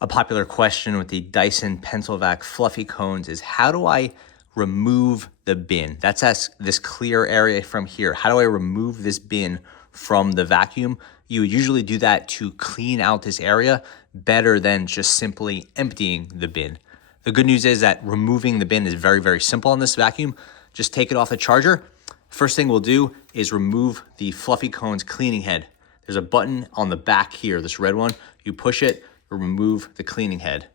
A popular question with the Dyson Pencil Vac fluffy cones is, how do I remove the bin? That's this clear area from here. How do I remove this bin from the vacuum? You would usually do that to clean out this area better than just simply emptying the bin. The good news is that removing the bin is very, very simple on this vacuum. Just take it off the charger. First thing we'll do is remove the fluffy cones cleaning head. There's a button on the back here, this red one. You push it, remove the cleaning head.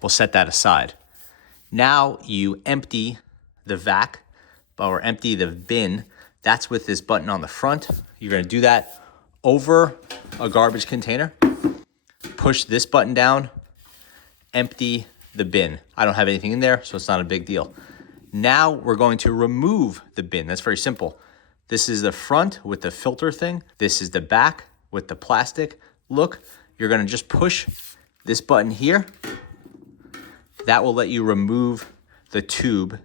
We'll set that aside. Now you empty the vac or empty the bin. That's with this button on the front. You're gonna do that over a garbage container. Push this button down, empty the bin. I don't have anything in there, so it's not a big deal. Now we're going to remove the bin. That's very simple. This is the front with the filter thing. This is the back with the plastic look. You're gonna just push this button here. That will let you remove the tube,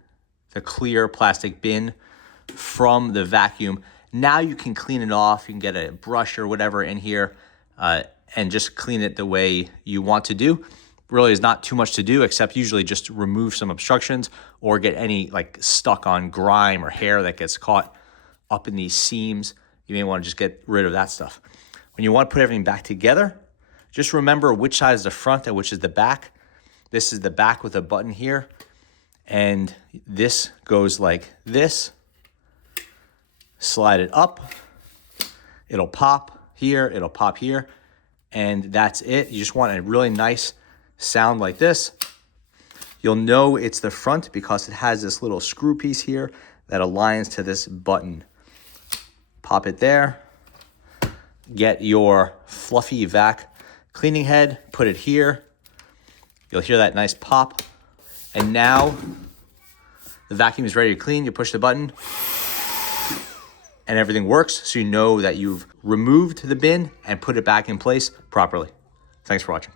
the clear plastic bin from the vacuum. Now you can clean it off. You can get a brush or whatever in here and just clean it the way you want to do. Really is not too much to do, except usually just remove some obstructions or get any like stuck on grime or hair that gets caught up in these seams. You may want to just get rid of that stuff. When you want to put everything back together, just remember which side is the front and which is the back. This is the back with a button here. And this goes like this. Slide it up. It'll pop here. It'll pop here. And that's it. You just want a really nice sound like this. You'll know it's the front because it has this little screw piece here that aligns to this button. Pop it there. Get your fluffy vac cleaning head, put it here. You'll hear that nice pop. And now the vacuum is ready to clean. You push the button and everything works. So you know that you've removed the bin and put it back in place properly. Thanks for watching.